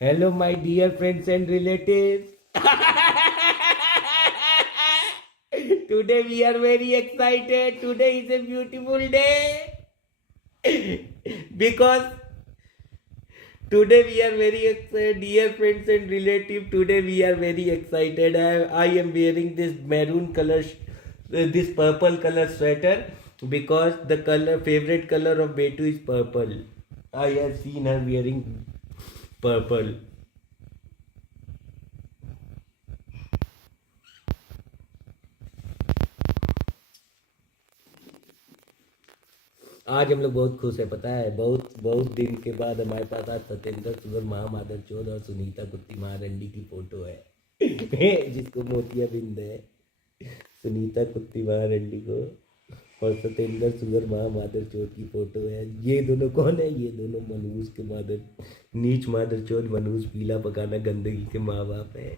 Hello, my dear friends and relatives. Today we are very excited. Today is a beautiful day because today we are very excited, dear friends and relatives. Today we are very excited. I am wearing this maroon color, this purple color sweater because the color favorite color of Betu is purple. I have seen her wearing purple. आज हम लोग बहुत खुश है, पता है। बहुत बहुत दिन के बाद हमारे पास आज सत्येंद्र सुगर महामादर चौध और सुनीता कुत्ती महारंडी की फोटो है। जिसको मोतिया बिंद है, सुनीता कुत्ती महारंडी को, और सत्येंद्र सुगर महामादर चौथ की फोटो है। ये दोनों कौन है? ये दोनों मनहूस के मादर, नीच मादर चौथ मनहूस पीला पकाना गंदगी के माँ बाप है।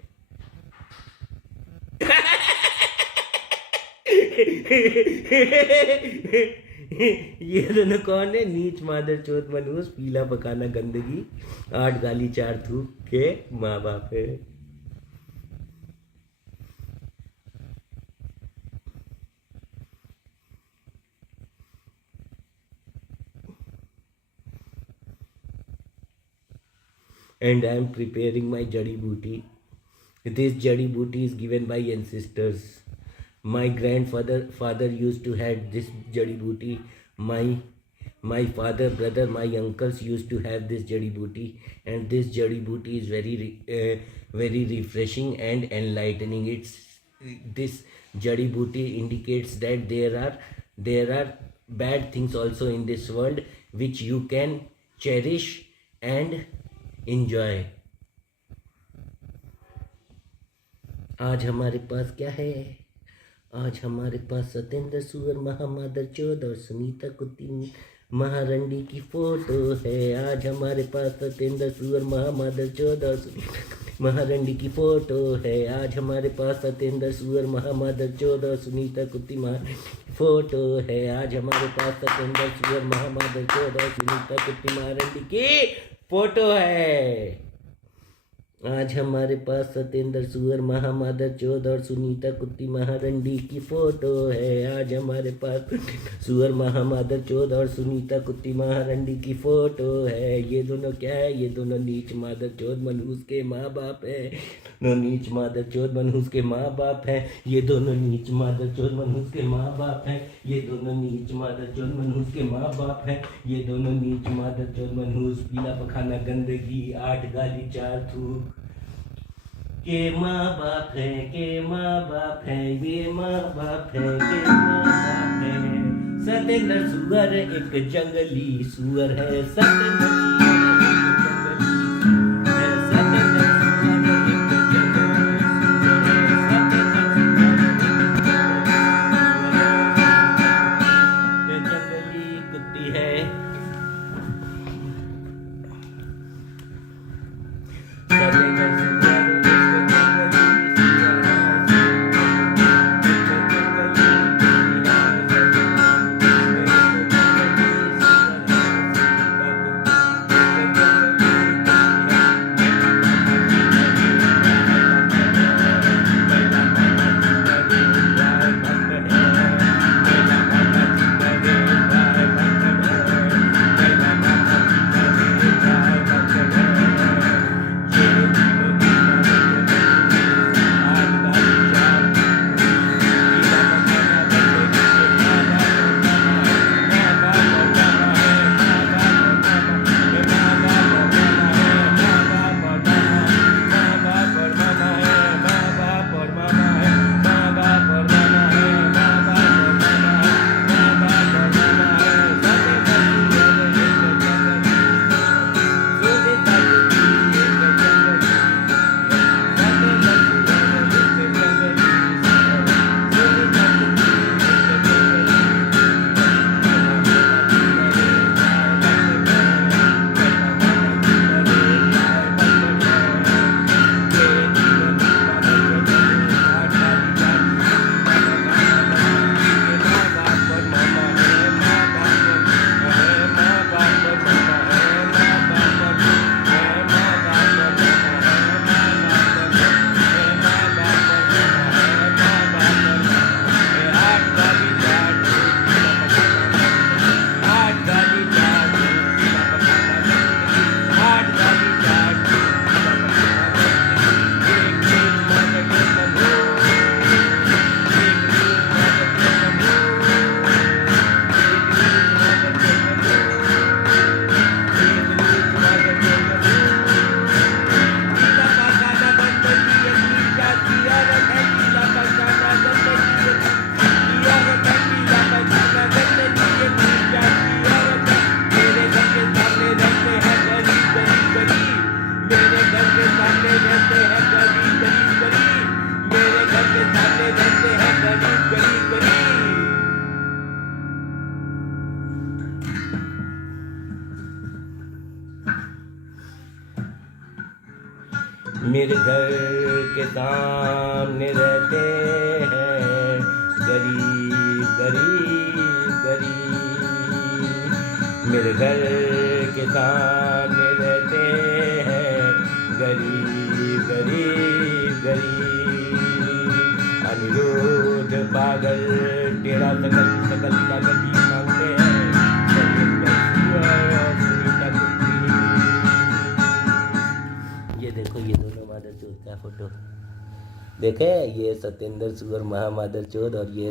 ये दोनों कौन है? नीच मादर चौथ मनहूस पीला पकाना गंदगी 8 गाली 4 थूक के माँ बाप है। And I am preparing my jadi booty. This jadi booty is given by ancestors. My father used to have this jadi booty. My father, brother, my uncles used to have this jadi booty, and this jadi booty is very refreshing and enlightening. This jadi booty indicates that there are bad things also in this world which you can cherish and enjoy. आज हमारे पास क्या है? आज हमारे पास Satyendra sugar महामादर चौध और सुनीता कुत्ती महारंडी की photo है। आज हमारे पास सत्येंद्र सुगर महामादर चौध और सुनीता महारंडी की फोटो है। आज हमारे पास सत्येंद्र सुगर महामादर चौध और सुनीता कुत्ती महारंडी की फोटो है। आज हमारे पास सत्येंद्र सुगर महामादर चौध और सुनीता कुत्ती महारंडी की फोटो है। आज हमारे पास सत्येंद्र सुगर महामादर चौध और सुनीता कुत्ती महारंडी की फोटो है। आज हमारे पास सुगर महामादर चौध और सुनीता कुत्ती महारंडी की फोटो है। ये दोनों क्या है? ये दोनों नीच मादर चौध मनहूस के माँ बाप है। दोनों नीच मादर चौध मनहूस के माँ बाप है। ये दोनों नीच मादर चौध मनहूस के माँ बाप है। ये दोनों नीच मादर चौध मनहूस के माँ बाप है। ये दोनों नीच मादर चौध मनहूस पीला पखाना गंदगी 8 गाली 4 थूक के माँ बाप है। के माँ बाप है, ये माँ बाप है, के माँ बाप है। सत्येंद्र सुगर एक जंगली सुअर है। सत्येंद्र मेरे घर के सामने रहते हैं गरीब गरीब गरीब। मेरे घर के सामने रहते हैं गरीब गरीब गरीब। अनिरुद्ध पागल तेरा सकल सकल का गति मांगते हैं सत्येंद्र सुअर और सुनीता कुट्टी। ये देखो ये दोनों मादर चोद का फोटो देखे, ये सत्येंद्र सुअर महामादर चोद और ये